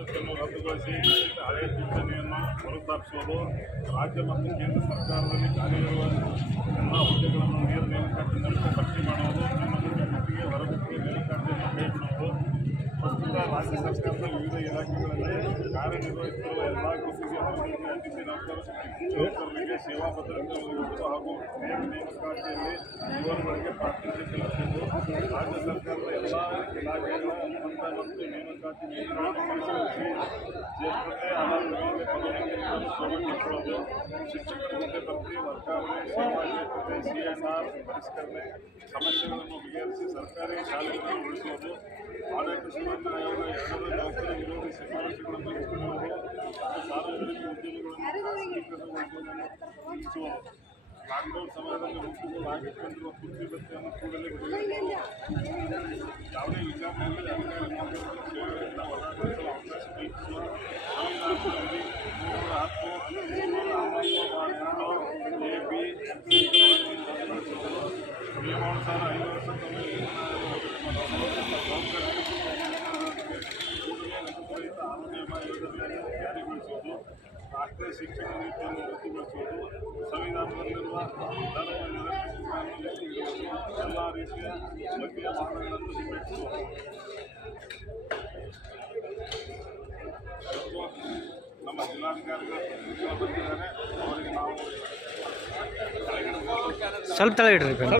ರದ್ದುಗೊಳಿಸಿ ಹಳೆಯ ಪಿಂಚಣಿಯನ್ನು ಮರುಸ್ಥಾಪಿಸುವುದು, ರಾಜ್ಯ ಮತ್ತು ಕೇಂದ್ರ ಸರ್ಕಾರದಲ್ಲಿ ಖಾಲಿಯಿರುವ ಎಲ್ಲ ಹುದ್ದೆಗಳನ್ನು ನೇರ ನೇಮಕಾತಿ ಮೂಲಕ ಭರ್ತಿ ಮಾಡುವುದು, ಗುತ್ತಿಗೆ ಹೊರಗುತ್ತಿಗೆ ನೇಮಕಾತಿಯನ್ನು ಕೈಬಿಡುವುದು. ಪ್ರಸ್ತುತ ರಾಜ್ಯ ಸರ್ಕಾರದ ವಿವಿಧ ಇಲಾಖೆಗಳಲ್ಲಿ ಕಾರ್ಯನಿರ್ವಹಿಸುತ್ತಿರುವ ಎಲ್ಲ ಗುತ್ತಿಗೆ ಹೊರಗುತ್ತಿಗೆ ಅತಿಥಿ ನೌಕರರಿಗೆ ಸೇವಾ ಭದ್ರತೆ ಒದಗಿಸುವುದು ಹಾಗೂ ನೇರ ನೇಮಕಾತಿಯಲ್ಲಿ ಇವರುಗಳಿಗೆ ಪ್ರಾತಿನಿಧ್ಯ ಕಲ್ಪಿಸುವುದು. ರಾಜ್ಯ ಸರ್ಕಾರದ ಎಲ್ಲ ಇಲಾಖೆಗಳ ಹಂತ ಮತ್ತು ನೇಮಕಾತಿ ನೀತಿಗಳನ್ನು ಪರಿಶೀಲಿಸಿ ಜ್ಯೇಷ್ಠತೆ ಆಧಾರದ ಮೇಲೆ ಪದೋನ್ನತಿಗಳನ್ನು ಕ್ರಮಗೊಳಿಸುವುದು. ಶಿಕ್ಷಕರ ಹುದ್ದೆ ಭರ್ತಿ, ವರ್ಗಾವಣೆ, ಸೇವಾ ಜ್ಯೇಷ್ಠತೆ, CNR ಪರಿಷ್ಕರಣೆ ಸಮಸ್ಯೆಗಳನ್ನು ಬಗೆಹರಿಸಿ ಸರ್ಕಾರಿ ಶಾಲೆಗಳನ್ನು ಉಳಿಸುವುದು. ಆಡಳಿತ ಸುಧಾರಣಾ ಆಯೋಗ 2ರ ನೌಕರ ವಿರೋಧಿ ಶಿಫಾರಸುಗಳನ್ನು ಕೈಗೊಳ್ಳುವುದು ಮತ್ತು ಸಾರ್ವಜನಿಕ ಉದ್ಯಮಿಗಳನ್ನು ಖಾಸಗೀಕರಣಗೊಳಿಸುವುದನ್ನು ಹೆಚ್ಚಿಸುವುದು. ಲಾಕ್ಡೌನ್ ಸಮಯದಲ್ಲಿ ಹುಟ್ಟುಗಳು ಆಗಿಕೊಂಡಿರುವ ಕುರ್ಚಿ ಭತ್ಯೆಯನ್ನು ಕೂಡಲೇ ಬಿಡುಗಡೆಗೊಳಿಸುವುದು. ಯಾವುದೇ ವಿಚಾರಣೆಯಲ್ಲಿ ಅಧಿಕಾರಿ ನೌಕರರ ಸೇವೆಗಳಿಂದ ಹೊರಗೊಳಿಸಲು ಅವಕಾಶ ಕಲ್ಪಿಸುವ ಸಂವಿಧಾನದ ವಿಧಿ 310 AB ನಿಯಮಾನುಸಾರ 5 ವರ್ಷಕ್ಕೊಮ್ಮೆ ಆರೋಗ್ಯ ವಿಮಾ ಯೋಜನೆಯನ್ನು ಜಾರಿಗೊಳಿಸುವುದು. ರಾಷ್ಟ್ರೀಯ ಶಿಕ್ಷಣ ನೀತಿಯನ್ನು ರದ್ದುಗೊಳಿಸುವುದು. ಸಂವಿಧಾನದಲ್ಲಿರುವ ಧರ್ಮ ನಿರಪೇಕ್ಷತೆಯನ್ನು ಎತ್ತಿಹಿಡಿಯುವುದು. ಎಲ್ಲ ರೀತಿಯ ಬಗೆಯ ವಾದಗಳನ್ನು ಹಿಮ್ಮೆಟ್ಟಿಸುವುದು. ನಮ್ಮ ಜಿಲ್ಲಾಧಿಕಾರಿಗಳು ಬಂದಿದ್ದಾರೆ, ಅವರಿಗೆ ನಾವು ಸ್ವಲ್ಪ ತಲೆಗಿಡ್ರಿ.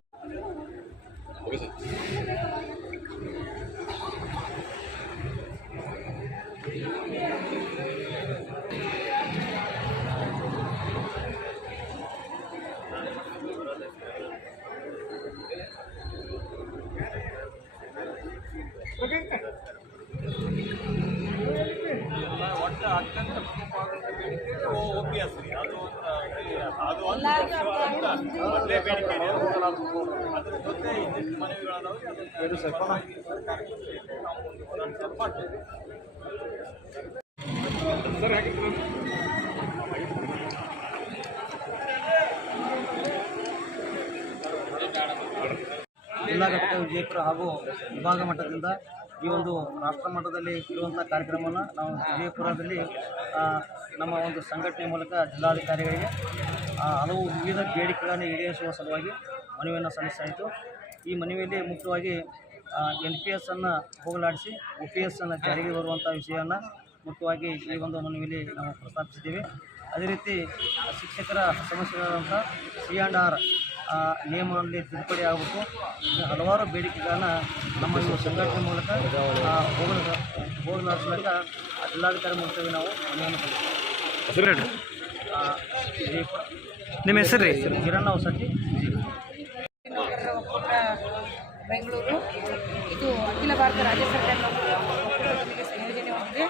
ಒಟ್ಟು ಅತ್ಯಂತ ಪ್ರಮುಖವಾದಂಥ ಬೇಡಿಕೆ OPS ರೀ. ಅದು ಮೊದಲೇ ಬೇಡಿಕೆ ಇದೆ. ಅದ್ರ ಜೊತೆ ಇನ್ನಿಷ್ಟು ಮನವಿಗಳದಾವೆ, ಅದನ್ನು ಸರ್ಕಾರಕ್ಕೆ ನಾವು ಹೋರಾಟ ಮಾಡ್ತೇವೆ. ಜಿಲ್ಲಾ ಘಟಕ ವಿಜಯಪುರ ಹಾಗೂ ವಿಭಾಗ ಮಟ್ಟದಿಂದ ಈ ಒಂದು ರಾಷ್ಟ್ರ ಮಟ್ಟದಲ್ಲಿ ಇರುವಂಥ ಕಾರ್ಯಕ್ರಮವನ್ನು ನಾವು ವಿಜಯಪುರದಲ್ಲಿ ನಮ್ಮ ಒಂದು ಸಂಘಟನೆ ಮೂಲಕ ಜಿಲ್ಲಾಧಿಕಾರಿಗಳಿಗೆ ಹಲವು ವಿವಿಧ ಬೇಡಿಕೆಗಳನ್ನು ಈಡೇರಿಸುವ ಸಲುವಾಗಿ ಮನವಿಯನ್ನು ಸಲ್ಲಿಸಲಾಯಿತು. ಈ ಮನವಿಯಲ್ಲಿ ಮುಖ್ಯವಾಗಿ NPS ಅನ್ನು ಹೋಗಲಾಡಿಸಿ OPS ಅನ್ನು ಜಾರಿಗೆ ಬರುವಂಥ ವಿಷಯವನ್ನು ಮುಖ್ಯವಾಗಿ ಈ ಒಂದು ಮನವಿಯಲ್ಲಿ ನಾವು ಪ್ರಸ್ತಾಪಿಸಿದ್ದೇವೆ. ಅದೇ ರೀತಿ ಶಿಕ್ಷಕರ ಸಮಸ್ಯೆಗಳಾದಂಥ C&R ನಿಯಮದಲ್ಲಿ ತಿದ್ದುಪಡಿ ಆಗಬೇಕು. ಹಲವಾರು ಬೇಡಿಕೆಗಳನ್ನು ನಮ್ಮ ಈ ಸಂಘಟನೆ ಮೂಲಕ ಹೋಗಲಾಡಿಸಿದಾಗ ಜಿಲ್ಲಾಧಿಕಾರಿ ಮೂಲಕವೇ ನಾವು ಮನವಿಯನ್ನು ಸಲ್ಲಿಸ್ತೇವೆ. ನಿಮ್ಮ ಹೆಸರು ರೀ? ಕಿರಣ್ಣ ಹೊಸಟ್ಟಿ, ಬೆಂಗಳೂರು. ಇದು ಅಖಿಲ ಭಾರತ ರಾಜ್ಯ ಸರ್ಕಾರ ನೌಕರರೊಂದಿಗೆ ಸಂಯೋಜನೆ ಹೊಂದಿದೆ.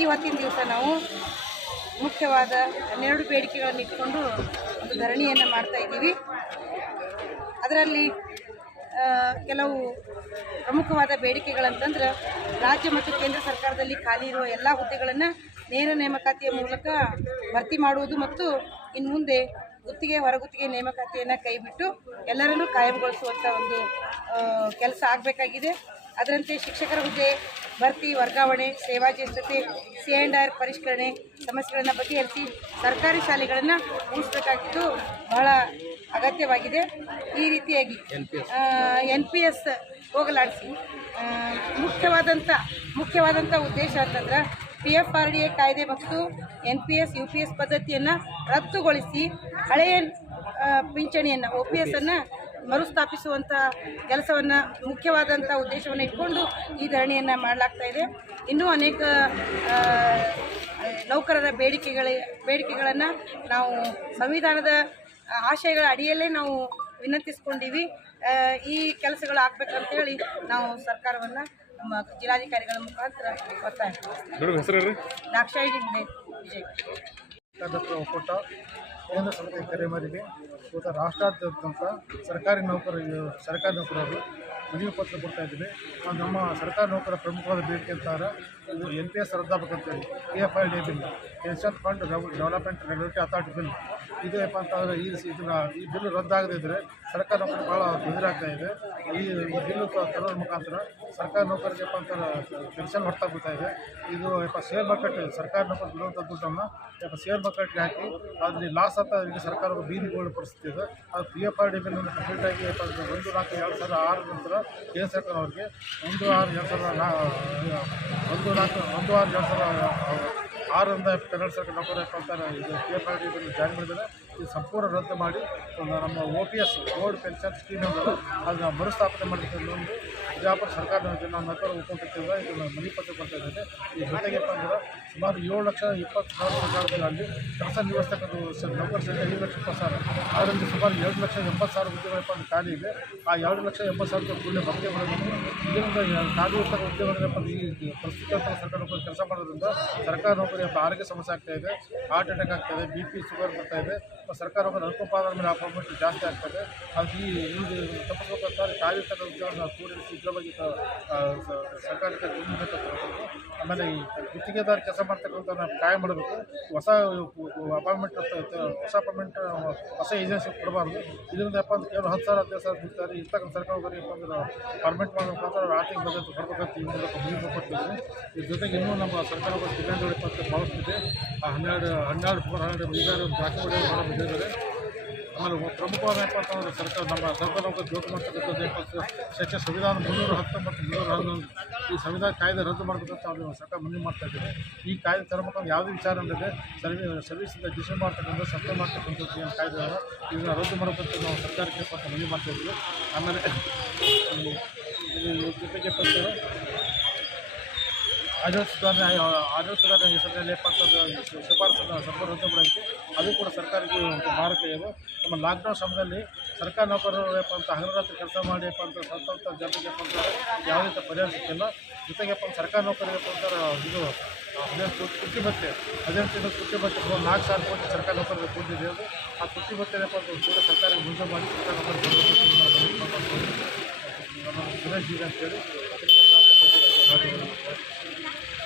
ಈ ಹೊತ್ತಿನ ದಿವಸ ನಾವು ಮುಖ್ಯವಾದ 12 ಬೇಡಿಕೆಗಳನ್ನು ಇಟ್ಕೊಂಡು ಒಂದು ಧರಣಿಯನ್ನು ಮಾಡ್ತಾ ಇದ್ದೀವಿ. ಅದರಲ್ಲಿ ಕೆಲವು ಪ್ರಮುಖವಾದ ಬೇಡಿಕೆಗಳಂತಂದ್ರೆ ರಾಜ್ಯ ಮತ್ತು ಕೇಂದ್ರ ಸರ್ಕಾರದಲ್ಲಿ ಖಾಲಿ ಇರುವ ಎಲ್ಲ ಹುದ್ದೆಗಳನ್ನು ನೇರ ನೇಮಕಾತಿಯ ಮೂಲಕ ಭರ್ತಿ ಮಾಡುವುದು ಮತ್ತು ಇನ್ನು ಮುಂದೆ ಗುತ್ತಿಗೆ ಹೊರಗುತ್ತಿಗೆ ನೇಮಕಾತಿಯನ್ನು ಕೈಬಿಟ್ಟು ಎಲ್ಲರನ್ನೂ ಕಾಯಂಗೊಳಿಸುವಂಥ ಒಂದು ಕೆಲಸ ಆಗಬೇಕಾಗಿದೆ. ಅದರಂತೆ ಶಿಕ್ಷಕರ ಹುದ್ದೆ ಭರ್ತಿ, ವರ್ಗಾವಣೆ, ಸೇವಾ ಜ್ಯೇಷ್ಠತೆ, C&R ಪರಿಷ್ಕರಣೆ ಸಮಸ್ಯೆಗಳನ್ನು ಬಗೆಹರಿಸಿ ಸರ್ಕಾರಿ ಶಾಲೆಗಳನ್ನು ಉಳಿಸಬೇಕಾಗಿದ್ದು ಬಹಳ ಅಗತ್ಯವಾಗಿದೆ. ಈ ರೀತಿಯಾಗಿ NPS ಹೋಗಲಾಡಿಸಿ ಮುಖ್ಯವಾದಂಥ ಉದ್ದೇಶ ಅಂತಂದ್ರೆ PFRDA ಕಾಯ್ದೆ ಮತ್ತು NPS UPS ಪದ್ಧತಿಯನ್ನು ರದ್ದುಗೊಳಿಸಿ ಹಳೆಯ ಪಿಂಚಣಿಯನ್ನು OPS ಅನ್ನು ಮರುಸ್ಥಾಪಿಸುವಂಥ ಕೆಲಸವನ್ನು ಮುಖ್ಯವಾದಂಥ ಉದ್ದೇಶವನ್ನು ಇಟ್ಕೊಂಡು ಈ ಧರಣಿಯನ್ನು ಮಾಡಲಾಗ್ತಾ ಇದೆ. ಇನ್ನೂ ಅನೇಕ ನೌಕರರ ಬೇಡಿಕೆಗಳನ್ನು ನಾವು ಸಂವಿಧಾನದ ಆಶಯಗಳ ಅಡಿಯಲ್ಲೇ ನಾವು ವಿನಂತಿಸ್ಕೊಂಡಿವಿ. ಈ ಕೆಲಸಗಳು ಆಗಬೇಕಂತೇಳಿ ನಾವು ಸರ್ಕಾರವನ್ನು ನಮ್ಮ ಜಿಲ್ಲಾಧಿಕಾರಿಗಳ ಮುಖಾಂತರ ಒತ್ತಾಯ ದಾಕ್ಷಾಯಿಣಿ ವಿಜಯಪುರ. ಡಾಕ್ಟರ್ ಒಕ್ಕೂಟ ಕೇಂದ್ರ ಸರ್ಕಾರ ಕರೆ ಮೇರೆಗೆ ಇವತ್ತು ರಾಷ್ಟ್ರಾದ್ಯಂತ ಸರ್ಕಾರಿ ನೌಕರರು ಮನವಿ ಪತ್ರ ಕೊಡ್ತಾ ಇದ್ದೀವಿ. ನಮ್ಮ ಸರ್ಕಾರಿ ನೌಕರ ಪ್ರಮುಖವಾದ ಬೇಡಿಕೆ ಅಂತಾರೆ ಇದು NPS ರದ್ದಾಗಬೇಕಂತೇಳಿ. PFRDA bill, pension fund development regulatory authority bill ಇದು ಏನಪ್ಪ ಅಂತಂದರೆ ಈ ಬಿಲ್ ರದ್ದಾಗದಿದ್ದರೆ ಸರ್ಕಾರ ನೌಕರಿಗೆ ಭಾಳ ತೊಂದರೆ ಆಗ್ತಾ ಇದೆ. ಈ ಬಿಲ್ಲು ತರೋದ್ರ ಮುಖಾಂತರ ಸರ್ಕಾರ ನೌಕರಿಗೆ ಪೆನ್ಷನ್ ಹೊಡ್ತಾ ಬರ್ತಾ ಇದೆ. ಇದು ಶೇರ್ ಮಾರ್ಕೆಟ್ ಸರ್ಕಾರ ನೌಕರಿಗೆ ಬಿಡುವಂಥ ದುಡ್ಡನ್ನು ಶೇರ್ ಮಾರ್ಕೆಟ್ಗೆ ಹಾಕಿ ಅದರಲ್ಲಿ ಲಾಸ್ ಅಂತ ಈಗ ಸರ್ಕಾರದ ಬೀದಿಗಳ ಪರಿಸ್ಥಿತಿ ಇದೆ. ಅದು PFRD ಬಿಲ್ಲನ್ನು ಕಂಪ್ಲೀಟಾಗಿ 1/4/2006 ನಂತರ ಕೇಂದ್ರ ಸರ್ಕಾರ ಅವರಿಗೆ 1/6/2006ರಿಂದ ಕರ್ನಾಟಕ ಸರ್ಕಾರ ನೌಕರರು ಇದು PFRD ಬಿಲ್ ಜಾರಿ ಮಾಡಿದರೆ ಇದು ಸಂಪೂರ್ಣ ರದ್ದು ಮಾಡಿ ನಮ್ಮ OPS ಓಲ್ಡ್ ಪೆನ್ಷನ್ ಸ್ಕೀಮ್ ಅದನ್ನು ಅದನ್ನು ಮರುಸ್ಥಾಪನೆ ಮಾಡಬೇಕೆಂದು ಒಂದು ಬಿಜಾಪುರ ಸರ್ಕಾರ ನಾವು ನೌಕರರು ಒಪ್ಪಿಕೊಂಡಿದ್ದೇವೆ. ಇದನ್ನು ಮನವಿ ಪತ್ರ ಕೊಡ್ತಾ ಇದ್ದೇನೆ. ಈ ಜೊತೆಗೆ ಅಂದ್ರೆ ಸುಮಾರು 7,20,000 ಅಲ್ಲಿ ಕೆಲಸ ನಿರ್ವಹಿಸ್ತಕ್ಕಂಥ ನೌಕರ ಸಂಖ್ಯೆ 5,20,000. ಅದರಲ್ಲಿ ಸುಮಾರು 2,80,000 ಹುದ್ದೆಗಳ ಖಾಲಿ ಇದೆ. ಆ 2,80,000 ಕೂಡಲೇ ಭರ್ತಿ ಮಾಡೋದು ಇದರಿಂದ ಖಾಲಿ ಇರ್ತಕ್ಕಂಥ ಉದ್ಯೋಗಗಳಪ್ಪ ಈ ಪ್ರಸ್ತುತ ಸರ್ಕಾರ ನೌಕರಿ ಕೆಲಸ ಮಾಡೋದ್ರಿಂದ ಸರ್ಕಾರ ನೌಕರಿ ಆರೋಗ್ಯ ಸಮಸ್ಯೆ ಆಗ್ತಾ ಇದೆ, ಹಾರ್ಟ್ ಅಟ್ಯಾಕ್ ಆಗ್ತಾ ಇದೆ, BP ಶುಗರ್ ಬರ್ತಾ ಇದೆ. ಸರ್ಕಾರ ನೌಕರಿ ಅನುಕಂಪಾದ ಮೇಲೆ ಅಪಾಯಿಂಟ್ಮೆಂಟ್ ಜಾಸ್ತಿ ಆಗ್ತದೆ. ಅದು ಈಗ ತಪ್ಪಿಸ್ಬೇಕಂತಾರೆ ಖಾಲಿ ಇರ್ತಕ್ಕಂಥ ಉದ್ಯೋಗ ಕೂಡಿಸಿ ಉದ್ಯೋಗವಾಗಿ ಸರ್ಕಾರಕ್ಕೆ ಬೇಕಾಗ್ತದೆ. ಆಮೇಲೆ ಈ ಗುತ್ತಿಗೆದಾರ ಕೆಲಸ ಮಾಡ್ತಕ್ಕಂಥ ಕಾಯ ಮಾಡಬೇಕು. ಹೊಸ ಅಪಾಯಿಂಟ್ಮೆಂಟ್ ಹೊಸ ಏಜೆನ್ಸಿ ಕೊಡಬಾರ್ದು. ಇದರಿಂದ ಕೇವಲ 10,000 15,000 ಬಿಡ್ತಾರೆ. ಇರ್ತಕ್ಕಂಥ ಸರ್ಕಾರದವರಿಗೆ ಪರ್ಮಿಟ್ ಮಾಡಬೇಕಂದ್ರೆ ಆರ್ಥಿಕ ಭದ್ರತೆ ಕೊಡಬೇಕಂತ ಈ ಮೂಲಕ ಮನವಿ ಕೊಡ್ತಿದ್ವಿ. ಇದ್ರ ಜೊತೆಗೆ ಇನ್ನೂ ನಮ್ಮ ಸರ್ಕಾರದ ಡಿಮ್ಯಾಂಡ್ಗಳು ಭಾಳಷ್ಟಿದೆ. 12 ಜಾಸ್ತಿ ಭಾಳ ಬಿಟ್ಟಿದ್ದಾರೆ. ಆಮೇಲೆ ಪ್ರಮುಖವಾದ ಅಂತಂದರೆ ನಮ್ಮ ಸರ್ಕಾರ ನೌಕರಿ ಜೋತು ಮಾಡ್ತಕ್ಕಂಥದ್ದು ಸೆಕ್ಷನ್ ಸಂವಿಧಾನ 310 ಮತ್ತು 311 ಈ ಸಂವಿಧಾನ ಕಾಯ್ದೆ ರದ್ದು ಮಾಡಬೇಕಂತ ಅವರು ಸರ್ಕಾರ ಮನವಿ ಮಾಡ್ತಾ ಇದ್ದಾರೆ. ಈ ಕಾಯ್ದೆ ತರಬೇಕಂತ ಯಾವುದೇ ವಿಚಾರ ಅಂದರೆ ಸರ್ವಿಸಿಂದ ಡಿಸೈಡ್ ಮಾಡ್ತಕ್ಕಂಥ ಸಪ್ಲೈ ಮಾಡ್ತಕ್ಕಂಥದ್ದು ಏನು ಕಾಯ್ದೆಯನ್ನು ಇದನ್ನು ರದ್ದು ಮಾಡಬೇಕಂತ ನಾವು ಸರ್ಕಾರಕ್ಕೆ ಮನವಿ ಮಾಡ್ತಾ ಇದ್ದೀವಿ. ಆಮೇಲೆ ಜೊತೆಗೆ ಆಡಳಿತ ಸುಧಾರಣೆ ಹೆಸರಿನಲ್ಲಿ ಶಿಫಾರಸನ್ನು ಸಂಪೂರ್ಣ ರದ್ದು ಮಾಡೋಕ್ಕೆ ಅದು ಕೂಡ ಸರ್ಕಾರಕ್ಕೆ ಮಾರಕ ಇದೆ. ನಮ್ಮ ಲಾಕ್ಡೌನ್ ಸಮಯದಲ್ಲಿ ಸರ್ಕಾರ ನೌಕರರು ಹಗಲರಾತ್ರಿ ಕೆಲಸ ಮಾಡಿ ಸ್ವತಂತ್ರ ಜನರಿಗೆ ಯಾವುದೇ ರೀತಿ ಪರಿಹಾರ ಸಿಕ್ಕಿಲ್ಲ. ಜೊತೆಗೆ ಸರ್ಕಾರ ನೌಕರಿಗೆ ಇದು 18 ತುಟ್ಟಿ ಭತ್ಯೆ 18 ತುಟ್ಟಿ ಭತ್ಯೆ 4,000 ಕೋಟಿ ಸರ್ಕಾರ ನೌಕರಿಗೆ ಕೊಟ್ಟಿದೆ. ಅದು ಆ ತುಟ್ಟಿ ಭತ್ಯೆ ಕೂಡ ಸರ್ಕಾರಕ್ಕೆ ಮುಂದೆ ಮಾಡಿ ಸರ್ಕಾರ ನೌಕರಿಗೆ ಸುರೇಶ್ ಜೀಗ ಅಂತೇಳಿ